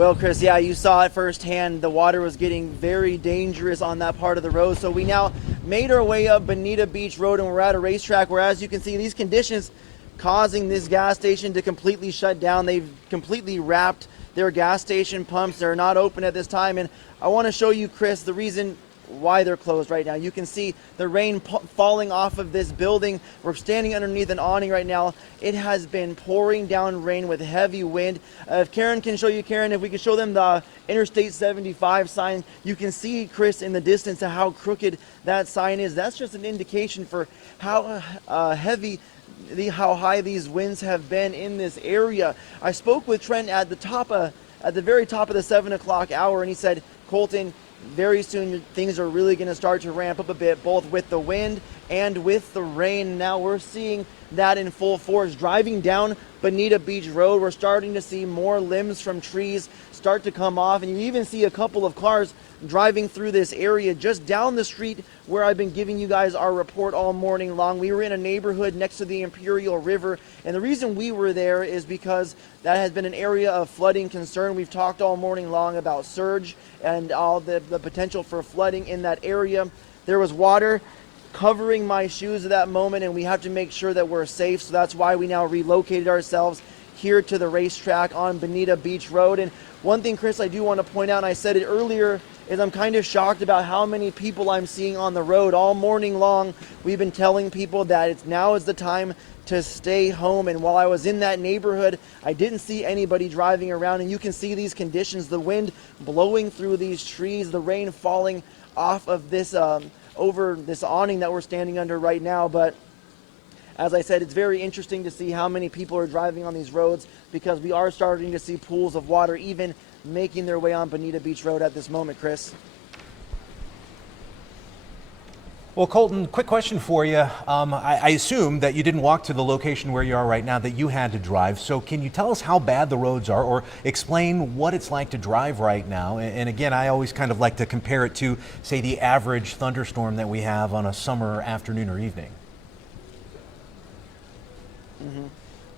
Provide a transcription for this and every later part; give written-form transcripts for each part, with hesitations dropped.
Well, Chris, yeah, you saw it firsthand. The water was getting very dangerous on that part of the road. So we now made our way up Bonita Beach Road, and we're at a racetrack where, as you can see, these conditions causing this gas station to completely shut down. They've completely wrapped their gas station pumps. They're not open at this time. And I want to show you, Chris, the reason why they're closed right now. You can see the rain falling off of this building. We're standing underneath an awning right now. It has been pouring down rain with heavy wind. If Karen can show you, Karen, if we could show them the Interstate 75 sign, you can see, Chris, in the distance how crooked that sign is. That's just an indication for how how high these winds have been in this area. I spoke with Trent at the very top of the 7 o'clock hour, and he said, Colton, very soon things are really going to start to ramp up a bit, both with the wind and with the rain. Now we're seeing that in full force. Driving down Bonita Beach Road, we're starting to see more limbs from trees start to come off, and you even see a couple of cars driving through this area just down the street where I've been giving you guys our report all morning long. We were in a neighborhood next to the Imperial River, and the reason we were there is because that has been an area of flooding concern. We've talked all morning long about surge and all the potential for flooding in that area. There was water covering my shoes at that moment, and we have to make sure that we're safe, so that's why we now relocated ourselves here to the racetrack on Bonita Beach Road. And one thing, Chris, I do want to point out, and I said it earlier, is I'm kind of shocked about how many people I'm seeing on the road. All morning long, we've been telling people that now is the time to stay home. And while I was in that neighborhood, I didn't see anybody driving around. And you can see these conditions, the wind blowing through these trees, the rain falling off of this, over this awning that we're standing under right now. But as I said, it's very interesting to see how many people are driving on these roads, because we are starting to see pools of water even making their way on Bonita Beach Road at this moment, Chris. Well, Colton, quick question for you. I assume that you didn't walk to the location where you are right now, that you had to drive. So can you tell us how bad the roads are, or explain what it's like to drive right now? And again, I always kind of like to compare it to, say, the average thunderstorm that we have on a summer afternoon or evening.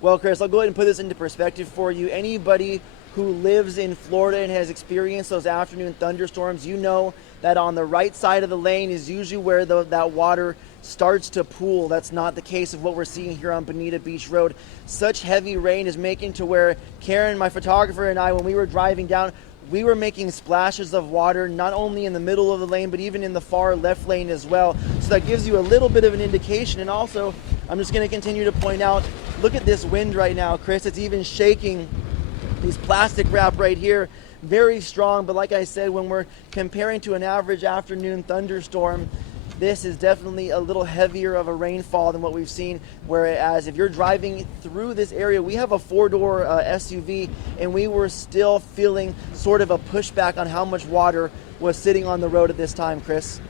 Well, Chris, I'll go ahead and put this into perspective for you. Anybody who lives in Florida and has experienced those afternoon thunderstorms, you know that on the right side of the lane is usually where that water starts to pool. That's not the case of what we're seeing here on Bonita Beach Road. Such heavy rain is making to where Karen, my photographer, and I, when we were driving down, we were making splashes of water, not only in the middle of the lane, but even in the far left lane as well. So that gives you a little bit of an indication. And also, I'm just going to continue to point out, look at this wind right now, Chris. It's even shaking these plastic wrap right here, very strong. But like I said, when we're comparing to an average afternoon thunderstorm, this is definitely a little heavier of a rainfall than what we've seen. Whereas if you're driving through this area, we have a 4-door SUV, and we were still feeling sort of a pushback on how much water was sitting on the road at this time, Chris.